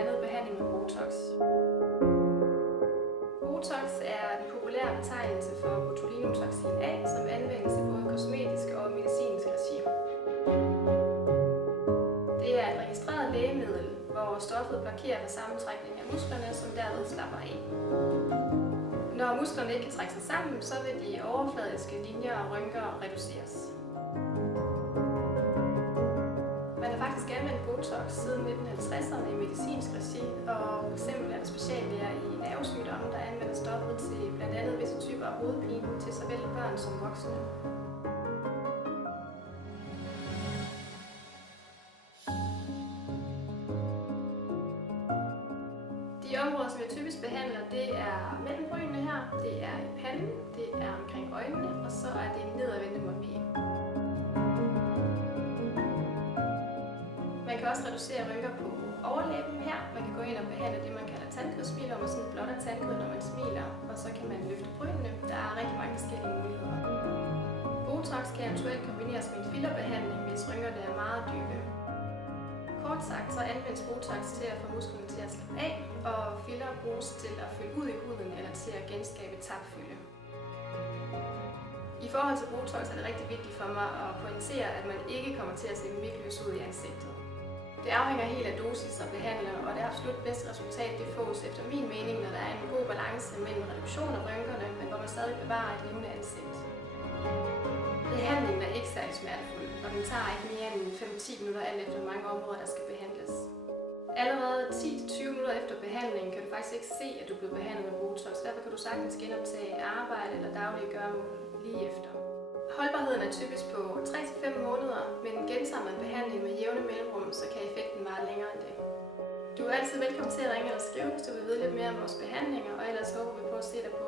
andet behandling med Botox. Botox er den populære betegnelse for botulinumtoxin A, som anvendes i både kosmetisk og medicinsk regi. Det er et registreret lægemiddel, hvor stoffet blokerer for sammentrækning af musklerne, som derved slapper af. Når musklerne ikke kan trække sig sammen, så vil de overfladiske linjer og rynker reduceres. Man har faktisk anvendt Botox siden 1950'erne i medicinsk regi, og f.eks. er der speciallæger i nervesygdomme, der anvender stoffet til bl.a. visse typer af hovedpine til såvel børn som voksne. De områder, som jeg typisk behandler, det er mellem brynene her, det er i panden, det er omkring øjnene, og så er det nedadvendte mundvige. Man kan også reducere rynker på overlæben her. Man kan gå ind og behandle det, man kalder tandkødsmil, hvor man sådan blotter tandkød, når man smiler, og så kan man løfte brynene. Der er rigtig mange forskellige muligheder. Botox kan eventuelt kombineres med en fillerbehandling, hvis rynkerne er meget dybe. Kort sagt så anvendes Botox til at få musklerne til at slappe af, og filler bruges til at fylde ud i huden eller til at genskabe tabt fylde. I forhold til Botox er det rigtig vigtigt for mig at pointere, at man ikke kommer til at se mimikløs ud i ansigtet. Det afhænger helt af dosis og behandler, og det absolut bedste resultat det fås efter min mening, når der er en god balance mellem reduktion af rynkerne, men hvor man stadig bevarer et levende ansigt. Behandlingen er ikke særlig smertefuld, og den tager ikke mere end 5-10 minutter alt efter hvor mange områder, der skal behandles. Allerede 10-20 minutter efter behandlingen kan du faktisk ikke se, at du er blevet behandlet med Botox, derfor kan du sagtens genoptage arbejde eller daglige gøremål lige efter. Holdbarheden er typisk på 3-5 måneder, men gentager man behandling med jævne mellemrum, så kan effekten vare længere end det. Du er altid velkommen til at ringe eller skrive, hvis du vil vide lidt mere om vores behandlinger, og ellers håber vi på at se dig på